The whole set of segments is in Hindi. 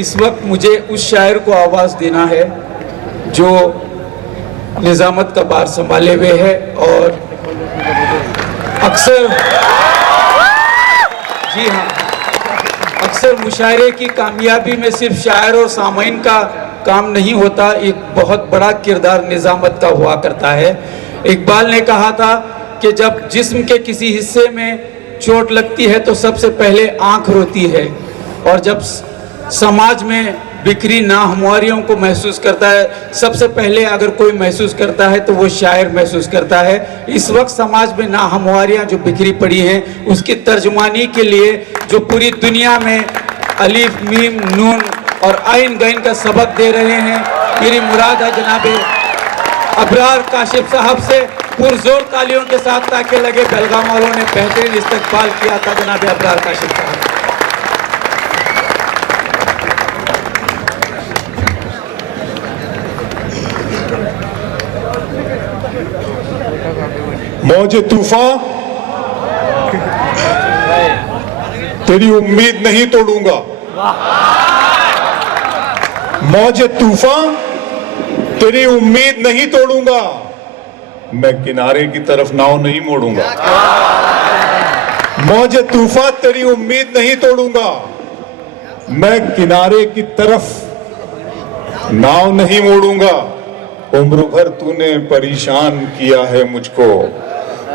इस वक्त मुझे उस शायर को आवाज़ देना है जो निज़ामत का बार संभाले हुए है और अक्सर, जी हाँ, अक्सर मुशायरे की कामयाबी में सिर्फ शायर और सामाइन का काम नहीं होता, एक बहुत बड़ा किरदार निज़ामत का हुआ करता है। इकबाल ने कहा था कि जब जिस्म के किसी हिस्से में चोट लगती है तो सबसे पहले आँख रोती है, और जब समाज में बिखरी नाहमवारियों को महसूस करता है, सबसे पहले अगर कोई महसूस करता है तो वो शायर महसूस करता है। इस वक्त समाज में नाहमवारियाँ जो बिखरी पड़ी हैं उसकी तर्जुमानी के लिए जो पूरी दुनिया में अलिफ मीम नून और आइन गैन का सबक दे रहे हैं, मेरी मुराद है जनाबे अबरार काशिफ साहब से पुरजोर तालियों के साथ ताकि लगे बेलगाम वालों ने बेहतरीन इस्तकबाल किया था जनाबे अबरार काशिफ साहब। मौजे तूफान तेरी उम्मीद नहीं तोड़ूंगा, मौजे तूफान तेरी उम्मीद नहीं तोड़ूंगा, मैं किनारे की तरफ नाव नहीं मोड़ूंगा। मौजे तूफान तेरी उम्मीद नहीं तोड़ूंगा, मैं किनारे की तरफ नाव नहीं मोड़ूंगा। उम्र भर तूने परेशान किया है मुझको,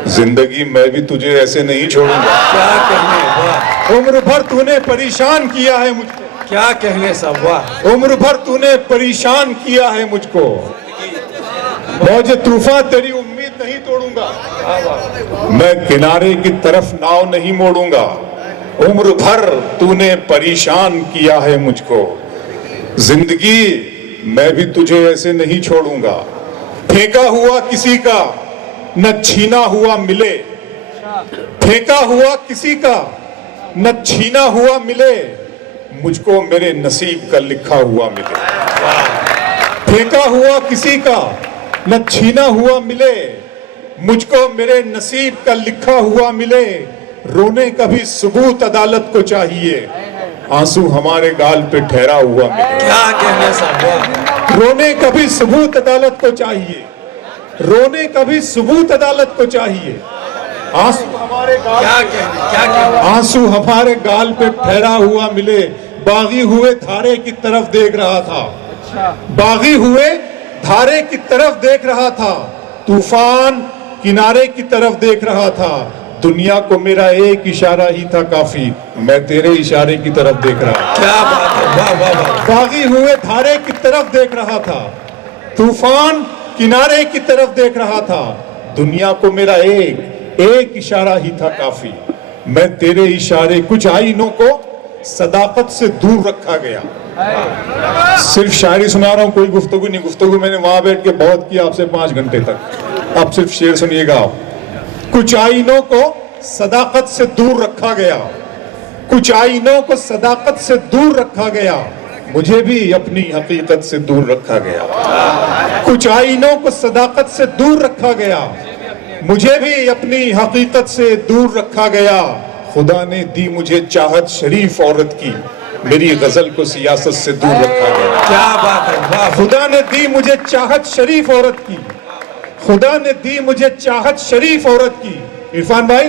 जिंदगी मैं भी तुझे ऐसे नहीं छोड़ूंगा। क्या कहने, वाह। उम्र भर तूने परेशान किया है मुझको, क्या कहने साहब, वाह। उम्र भर तूने परेशान किया है मुझको, मौजे तूफान तेरी उम्मीद नहीं तोड़ूंगा, मैं किनारे की तरफ नाव नहीं मोड़ूंगा। उम्र भर तूने परेशान किया है मुझको, जिंदगी मैं भी तुझे ऐसे नहीं छोड़ूंगा। फेंका हुआ किसी का न छीना हुआ मिले, फेंका हुआ किसी का न छीना हुआ मिले, मुझको मेरे नसीब का लिखा हुआ मिले। फेंका हुआ किसी का न छीना हुआ मिले, मुझको मेरे नसीब का लिखा हुआ मिले। रोने का भी सबूत अदालत को चाहिए, आंसू हमारे गाल पे ठहरा हुआ मिले। क्या कहने साहब, रोने का भी सबूत अदालत को चाहिए, रोने का भी सबूत अदालत को चाहिए, आंसू हमारे गाल, क्या कहने, आंसू हमारे गाल पे ठहरा हुआ मिले। बागी हुए धारे की तरफ देख रहा था, बागी हुए धारे की तरफ देख रहा था, तूफान किनारे की तरफ देख रहा था। दुनिया को मेरा एक इशारा ही था काफी, मैं तेरे इशारे की तरफ देख रहा। क्या बात है, वाह वाह वाह। बागी हुए धारे की तरफ देख रहा था, तूफान किनारे की तरफ देख रहा था। दुनिया को मेरा एक इशारा ही था काफी, मैं तेरे इशारे, कुछ आईनों को सदाकत से दूर रखा गया। सिर्फ शायरी सुना रहा हूं, कोई गुफ्तगू नहीं। गुफ्तगू मैंने वहां बैठ के बहुत किया आपसे 5 घंटे तक, अब सिर्फ शेर सुनिएगा। कुछ आईनों को सदाकत से दूर रखा गया, कुछ आईनों को सदाकत से दूर रखा गया, मुझे भी अपनी हकीकत से दूर रखा गया। कुछ आईनों को सदाकत से दूर रखा गया, मुझे भी अपनी हकीकत से दूर रखा गया। खुदा ने दी मुझे चाहत शरीफ औरत की, मेरी गजल को सियासत से दूर रखा गया। क्या बात है, वाह। खुदा ने दी मुझे चाहत शरीफ औरत की, खुदा ने दी मुझे चाहत शरीफ औरत की। इरफान भाई,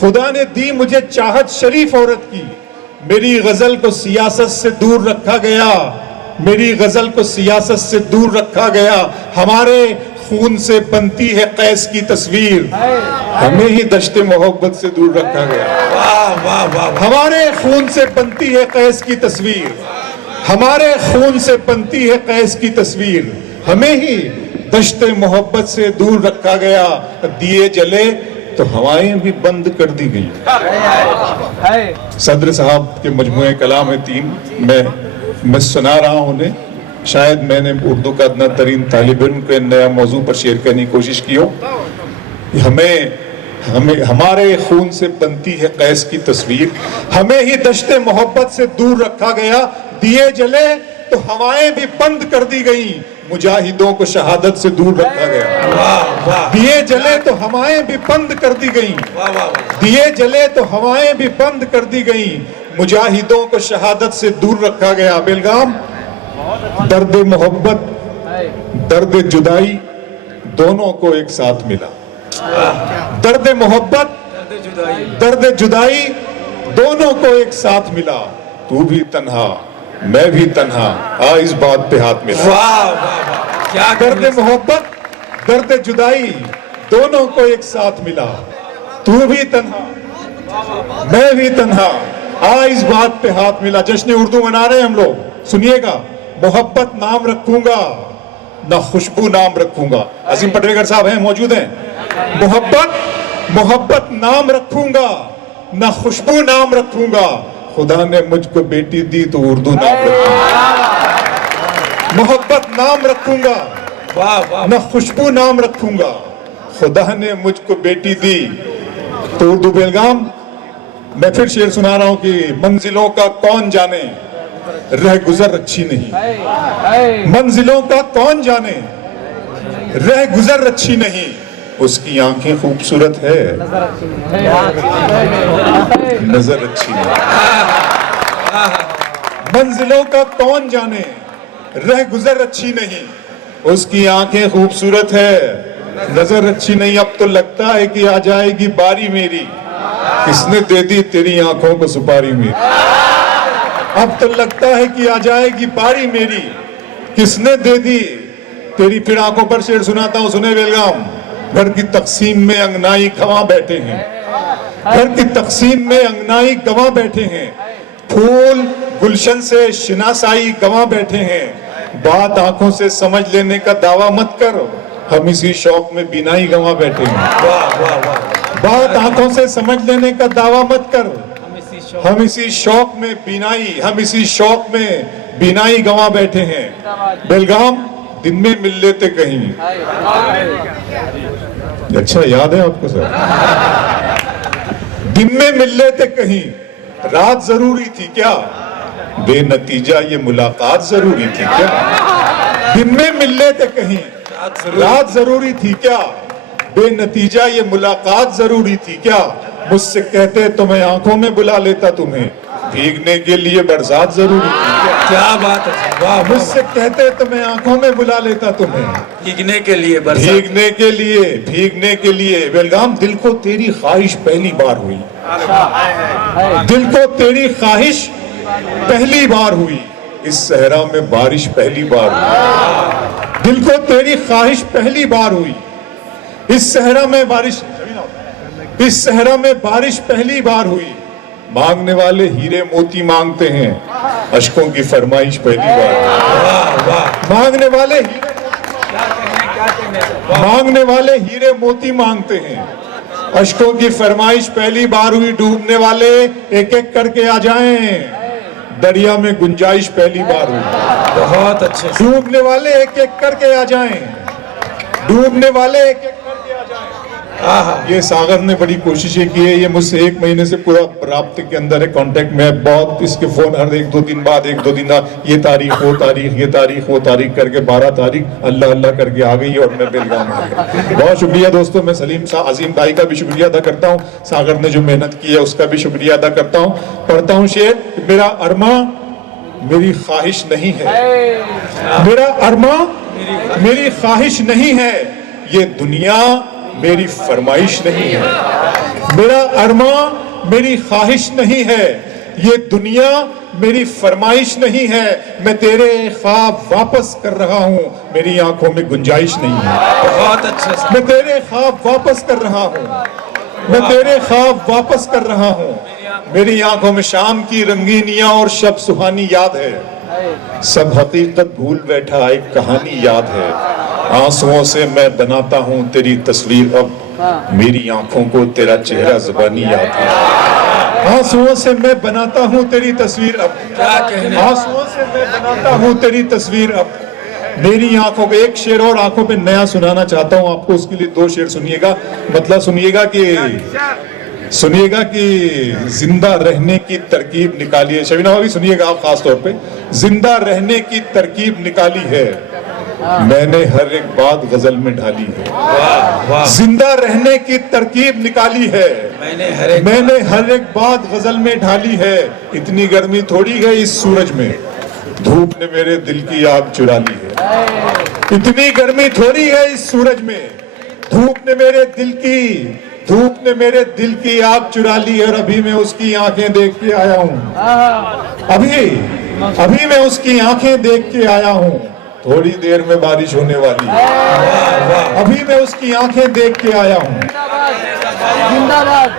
खुदा ने दी मुझे चाहत शरीफ औरत की, मेरी गजल को सियासत से दूर रखा गया, मेरी गजल को सियासत से दूर रखा गया। हमारे खून से बनती है कैस की तस्वीर, हमें ही दश्ते मोहब्बत से दूर रखा गया। वाह वाह वाह। हमारे खून से बनती है कैस की तस्वीर, हमारे खून से बनती है कैस की तस्वीर, हमें ही दश्ते मोहब्बत से दूर रखा गया। दिए जले तो हवाएं भी बंद कर दी गई। सदर साहब के मजमूए कलाम है 3, मैं सुना रहा हूं उन्हें। शायद मैंने उर्दू का अदना तरीन तालिब इल्म के नया मौजू पर शेयर करने की कोशिश की हो। हमें हमारे खून से बनती है कैस की तस्वीर, हमें ही दश्ते मोहब्बत से दूर रखा गया। दिए जले तो हवाएं भी बंद कर दी गई, मुजाहिदों को शहादत से दूर रखा गया। वाह वाह। दिए जले तो हवाएं भी बंद कर दी गई, वाह वाह वाह। दिए जले तो हवाएं भी बंद कर दी गई, मुजाहिदों को शहादत से दूर रखा गया। बेलगाम, दर्द मोहब्बत, दर्द जुदाई दोनों को एक साथ मिला। दर्द मोहब्बत, दर्द जुदाई दोनों को एक साथ मिला। तू भी तन्हा, मैं भी तन्हा, आ इस बात पे हाथ मिला। वाह वाह वाह, क्या दर्द मोहब्बत, दर्द जुदाई दोनों को एक साथ मिला। तू भी तन्हा, मैं भी तन्हा, आ इस बात पे हाथ मिला। जश्न उर्दू मना रहे हैं हम लोग, सुनिएगा। मोहब्बत नाम रखूंगा, ना खुशबू नाम रखूंगा। अजीम पटवेकर साहब हैं, मौजूद हैं। मोहब्बत नाम रखूंगा, ना खुशबू नाम रखूंगा। खुदा ने मुझको बेटी दी तो उर्दू नाम रखूंगा। मोहब्बत नाम रखूंगा, वाह वाह, ना खुशबू नाम रखूंगा। खुदा ने मुझको बेटी दी तो उर्दू। बेलगाम, मैं फिर शेर सुना रहा हूं कि मंजिलों का कौन जाने, रह गुजर अच्छी नहीं। मंजिलों का कौन जाने, रह गुजर अच्छी नहीं। उसकी आंखें खूबसूरत है, नजर अच्छी नहीं। मंजिलों का कौन जाने, रह गुजर अच्छी नहीं। उसकी आंखें खूबसूरत है, नजर अच्छी नहीं। अब तो लगता है कि आ जाएगी बारी मेरी, किसने दे दी तेरी आंखों को सुपारी मेरी। अब तो लगता है कि आ जाएगी बारी मेरी, किसने दे दी तेरी। फिर आंखों पर शेर सुनाता हूं, सुने बेलगाम। घर की तकसीम में अंगनाई गंवा बैठे हैं, घर की तकसीम में अंगनाई गंवा बैठे हैं। फूल गुलशन से शिनासाई गंवा बैठे हैं। बात आंखों से समझ लेने का दावा मत करो, हम इसी शौक में बिनाई गंवा बैठे हैं। वाह वाह वाह, बात आंखों से समझ लेने का दावा मत कर, हम इसी शौक हम इसी शौक में बिनाई, हम इसी शौक में बिनाई गंवा बैठे हैं। बेलगाम, दिन में मिल लेते कहीं। अच्छा याद है आपको सर? दिन में मिल लेते कहीं, रात जरूरी थी क्या, बेनतीजा ये मुलाकात जरूरी थी क्या। दिन में मिल लेते कहीं, रात जरूरी थी क्या, बेनतीजा ये मुलाकात जरूरी थी क्या। मुझसे कहते तो मैं आंखों में बुला लेता तुम्हें, भीगने के लिए बरसात जरूरी थी क्या। क्या बात है, वाह। मुझसे कहते तो मैं आंखों में बुला लेता तुम्हें, भीगने के लिए बरसात, भीगने के लिए, भीगने के लिए। बेलगाम, दिल को तेरी ख्वाहिश पहली बार हुई, दिल को तेरी ख्वाहिश पहली बार हुई। इस सहरा में बारिश पहली बार हुई, दिल को तेरी ख्वाहिश पहली बार हुई। इस सहरा में बारिश, इस सहरा में बारिश पहली बार हुई। मांगने वाले हीरे मोती मांगते हैं, अशकों की फरमाइश पहली बार हुई। वाह वाह, मांगने वाले मांगने वाले हीरे मोती मांगते हैं, अशकों की फरमाइश पहली बार हुई। डूबने वाले एक एक करके आ जाएं, दरिया में गुंजाइश पहली बार हुई। बहुत अच्छे से। डूबने वाले एक एक करके आ जाएं, डूबने वाले एक एक करके आ जाएं। ये सागर ने बड़ी कोशिशें की है, ये मुझसे 1 महीने से पूरा राब्ते के अंदर है, कांटेक्ट में है। बहुत इसके फोन हर 1-2 दिन बाद, 1-2 दिन बाद, ये तारीख वो तारीख, ये तारीख वो तारीख करके 12 तारीख अल्लाह अल्लाह करके आ गई और मैं बेलगाम आ गया। बहुत शुक्रिया दोस्तों, मैं सलीम शाह अजीम भाई का भी शुक्रिया अदा करता हूँ, सागर ने जो मेहनत की है उसका भी शुक्रिया अदा करता हूँ। पढ़ता हूँ शेर। मेरा अरमा मेरी ख्वाहिश नहीं है, मेरा अरमा मेरी ख्वाहिश नहीं है, ये दुनिया मेरी फरमाइश नहीं है। मेरा अरमा मेरी ख्वाहिश नहीं है, ये दुनिया मेरी फरमाइश नहीं है। मैं तेरे ख्वाब वापस कर रहा हूँ, मेरी आंखों में गुंजाइश नहीं है। बहुत अच्छे से। मैं तेरे ख्वाब वापस कर रहा हूँ, मैं तेरे ख्वाब वापस कर रहा हूँ। मेरी आंखों में शाम की रंगीनियां और शब सुहानी याद है, सब हकीकत भूल बैठा एक कहानी याद है। आंसुओं से मैं बनाता हूँ तेरी तस्वीर अब, मेरी आंखों को तेरा चेहरा जुबानी याद है। आंसुओं से मैं बनाता हूँ तेरी तस्वीर अब, क्या कहने। आंसुओं से मैं बनाता हूँ तेरी तस्वीर अब, मेरी आंखों पे। एक शेर और आंखों पे नया सुनाना चाहता हूँ आपको, उसके लिए 2 शेर सुनिएगा। मतलब सुनिएगा कि जिंदा रहने की तरकीब निकाली है। शबीना भाभी सुनिएगा आप खास तौर पे। जिंदा रहने की तरकीब निकाली है, मैंने हर एक बात गजल में ढाली है। वाह वाह, जिंदा रहने की तरकीब निकाली है। मैंने हर एक बात गजल में ढाली है। इतनी गर्मी थोड़ी है इस सूरज में, धूप ने मेरे दिल की आग चुरा ली है। इतनी गर्मी थोड़ी है इस सूरज में, धूप ने मेरे दिल की आग चुरा ली है। और अभी मैं उसकी आंखें देख के आया हूँ, अभी मैं उसकी आंखें देख के आया हूँ। थोड़ी देर में बारिश होने वाली है, अभी मैं उसकी आंखें देख के आया हूँ। जिंदाबाद।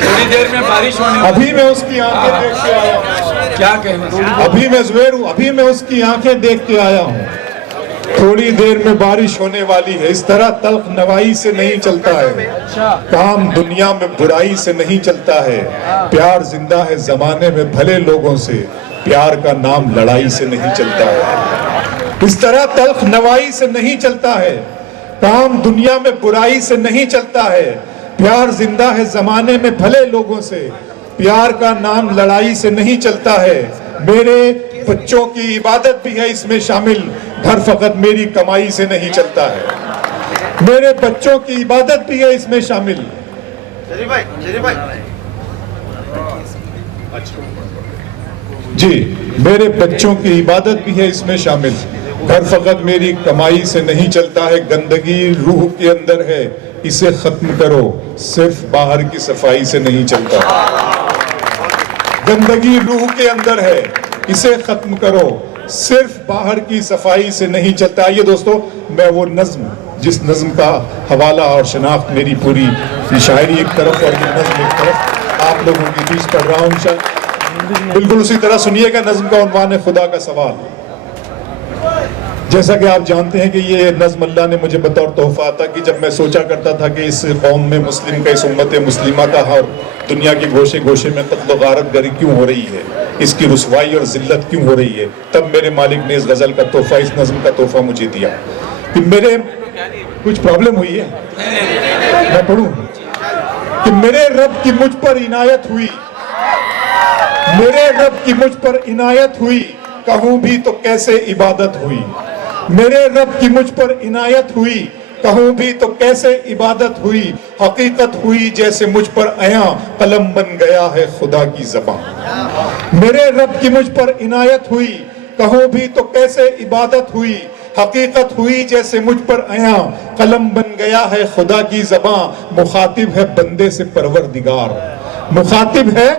थोड़ी देर में बारिश होने, अभी मैं उसकी आंखें देख के आया हूँ। क्या कहना, अभी मैं जुबैर हूँ, अभी मैं उसकी आंखें देख के आया हूँ। थोड़ी देर में बारिश होने वाली है। इस तरह तल्ख नवाई से नहीं चलता है, काम दुनिया में बुराई से नहीं चलता है। प्यार जिंदा है जमाने में भले लोगों से, प्यार का नाम लड़ाई से नहीं चलता है। इस तरह तल्ख नवाई से नहीं चलता है, काम दुनिया में बुराई से नहीं चलता है। प्यार जिंदा है जमाने में भले लोगों से, प्यार का नाम लड़ाई से नहीं चलता है। मेरे बच्चों की इबादत भी है इसमें शामिल, घर फकत मेरी कमाई से नहीं चलता है। मेरे बच्चों की इबादत भी है इसमें शामिल। जी, मेरे बच्चों की इबादत भी है इसमें शामिल, घर फकत मेरी कमाई से नहीं चलता है। गंदगी रूह के अंदर है, इसे खत्म करो, सिर्फ बाहर की सफाई से नहीं चलता। गंदगी रूह के अंदर है, इसे खत्म करो, सिर्फ बाहर की सफाई से नहीं चलता। ये दोस्तों, मैं वो नज्म, जिस नज्म का हवाला और शनाख्त मेरी पूरी, ये शायरी एक तरफ और ये नज्म एक तरफ, आप लोगों के बीच पढ़ रहा हूँ। बिल्कुल उसी तरह सुनिएगा। नज्म का उन्वान है खुदा का सवाल। जैसा कि आप जानते हैं कि ये नज्म अल्लाह ने मुझे बतौर तोहफा अता की, जब मैं सोचा करता था कि इस कौम में मुस्लिम का, इस उम्मत मुस्लिमा का और दुनिया की गोशे गोशे में कत्ल गारत गरी क्यों हो रही है, इसकी रुसवाई और जिल्लत क्यों हो रही है, तब मेरे मालिक ने इस गजल का तोहफा, इस नज्म का तोहफा मुझे दिया। कि मेरे कुछ प्रॉब्लम हुई है, मैं पढ़ूं कि मेरे रब की मुझ पर इनायत हुई, मेरे रब की मुझ पर इनायत हुई, कहूं भी तो कैसे इबादत हुई। मेरे रब की मुझ पर इनायत हुई, कहूं भी तो कैसे इबादत हुई। हकीकत हुई जैसे मुझ पर आया, कलम बन गया है खुदा की ज़बान। मेरे रब की मुझ पर इनायत हुई, कहूं भी तो कैसे इबादत हुई। हकीकत हुई जैसे मुझ पर आया, कलम बन गया है खुदा की ज़बान। मुखातिब है बंदे से परवरदिगार, मुखातिब है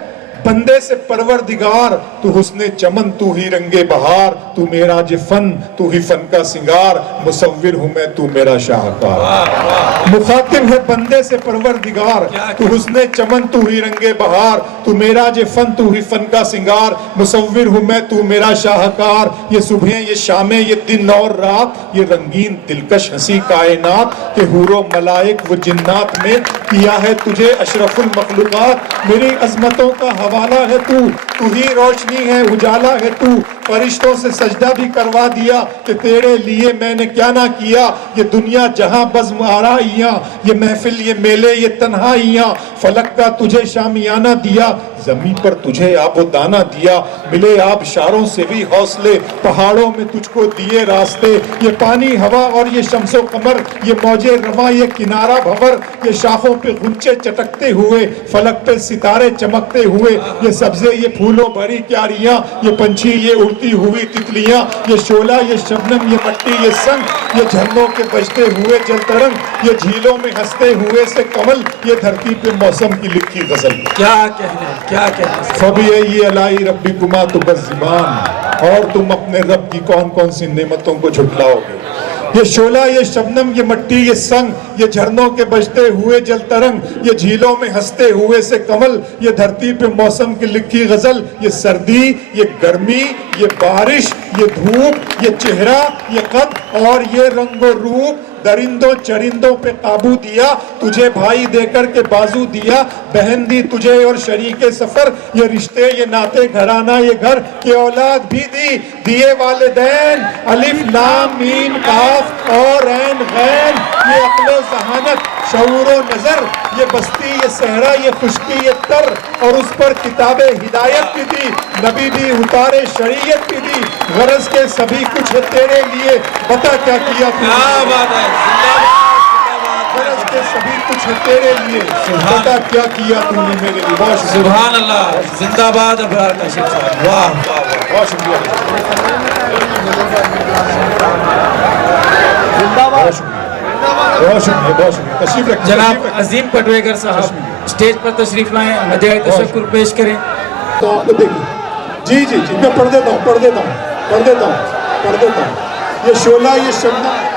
बंदे से परवरदिगार। तू हुस्ने चमन, तू ही रंगे बहार, तू मेरा जे फन, तू ही फन का सिंगार। मुसव्विर हूं मैं, तू मेरा शाहकार। मुखातिब है बंदे से परवरदिगार, तू हुस्ने चमन, तू ही रंगे बहार, तू मेरा जे फन, तू ही फन का सिंगार। मुसव्विर हूं मैं, तू मेरा शाहकार। ये सुबह, ये शामें, ये दिन और रात, ये रंगीन दिलकश हंसी कायनात के हूरो मलाइक व जिन्नात में किया है तुझे अशरफुल मखलूकात। मेरी अजमतों का हवाला है तू, तू ही रोशनी है, उजाला है तू। फरिश्तों से सजदा भी करवा दिया कि तेरे लिए मैंने क्या ना किया। ये दुनिया जहां बज़्म आराइयां, ये महफिल, ये मेले, ये तन्हाइयां। फलक का तुझे शामियाना दिया, जमीन पर तुझे आबो दाना दिया। मिले आबशारों से भी हौसले, पहाड़ों में तुझको दिए रास्ते। ये पानी, हवा और ये शम्सो कमर, ये मौजे रवा, ये किनारा भंवर, ये शाखों पे गुंचे चटकते हुए, फलक पे सितारे चमकते हुए। ये सब्जे, ये फूलों भरी क्यारियां, ये पंछी, ये उड़ती हुई तितलियां। ये शोला, ये शबनम, ये मट्टी, ये संग, ये झरनों के बजते हुए जल तरंग, ये झीलों में हंसते हुए से कमल, ये धरती पे मौसम की लिखी गजल। क्या कहना, क्या कहना। फबी ये अलाई रब्बी कुमा तो बज़्ज़िबान, और तुम अपने रब की कौन कौन सी नेमतों को झुटलाओगे। ये शोला, ये शबनम, ये मट्टी, ये संग, ये झरनों के बजते हुए जल तरंग, ये झीलों में हंसते हुए से कमल, ये धरती पे मौसम की लिखी गजल। ये सर्दी, ये गर्मी, ये बारिश, ये धूप, ये चेहरा, ये कद और ये रंगो रूप। दरिंदों चरिंदों पे काबू दिया, तुझे भाई देकर के बाजू दिया। बहन दी तुझे और शरीके सफर, ये रिश्ते, ये नाते, घराना, ये घर, ये औलाद भी दी, दिए वालिदैन। अलिफ लाम मीम काफ और ऐन गैन, ये अक्ल जहानत, शऊर व नजर, ये बस्ती, ये सहरा, ये खुशकी, ये तर, और उस पर किताबे हिदायत भी दी, नबी भी उतारे शरीयत भी दी, गरज के सभी कुछ है तेरे लिए, बता क्या किया क्या तूने। बात है, जिंदाबाद, गरज के सभी कुछ है तेरे लिए, बता क्या किया तूने मेरे लिए। बहुत शुक्रिया, सुभान अल्लाह, जिंदाबाद अबरार काशिफ साहब, वाह वाह वाह। बहुत शुक्रिया, जिंदाबाद बहुत शुक्रिया, बहुत शुक्रिया, बहुत शुक्रिया। तशरीफ रखिए, जनाब तशरीफ रखिए। अजीम पटवेगर साहब स्टेज पर तशरीफ लाएं, हदिया तशक्कुर पेश करें। तो आपको देखिए, जी जी जी, मैं पढ़ देता हूँ, पढ़ देता हूँ, पढ़ देता हूँ, पढ़ देता हूँ। ये शोला, ये शबनम,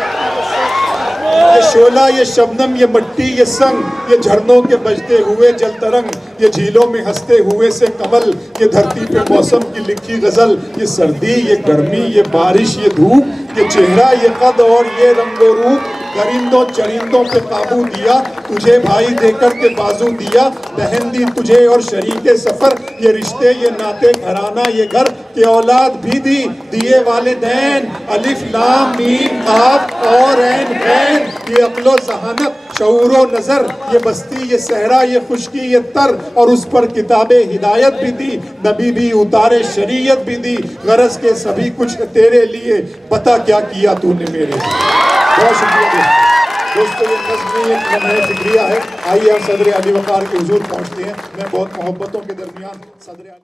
ये शोला, ये शबनम, ये मट्टी, ये संग, ये झरनों के बजते हुए जल तरंग, ये झीलों में हंसते हुए से कमल, ये धरती पे मौसम की लिखी गजल, ये सर्दी, ये गर्मी, ये बारिश, ये धूप, ये चेहरा, ये कद और ये रंगो रूप, गरिंदों चरिंदों पे काबू दिया, तुझे भाई देकर के बाजू दिया, बहन दी तुझे और शरीके सफर, ये रिश्ते, ये नाते, घराना, ये घर, के औलाद भी दी, दिए वालिदैन, अलिफ लाम मीम काफ और ऐन गैन, ये अक्लो जहानत, शऊर व नजर, ये बस्ती, ये सहरा, ये खुशकी, ये तर, और उस पर किताबे हिदायत भी दी, नबी भी उतारे शरीयत भी दी, गरज के सभी कुछ है तेरे लिए, बता क्या किया तूने मेरे लिए। बहुत शुक्रिया दोस्तों, ये नज़्म एक लम्हे फिक्रिया है। आइए हम सदर अली वक़ार के हुजूर पहुँचते हैं। मैं बहुत मोहब्बतों के दरमियान सदर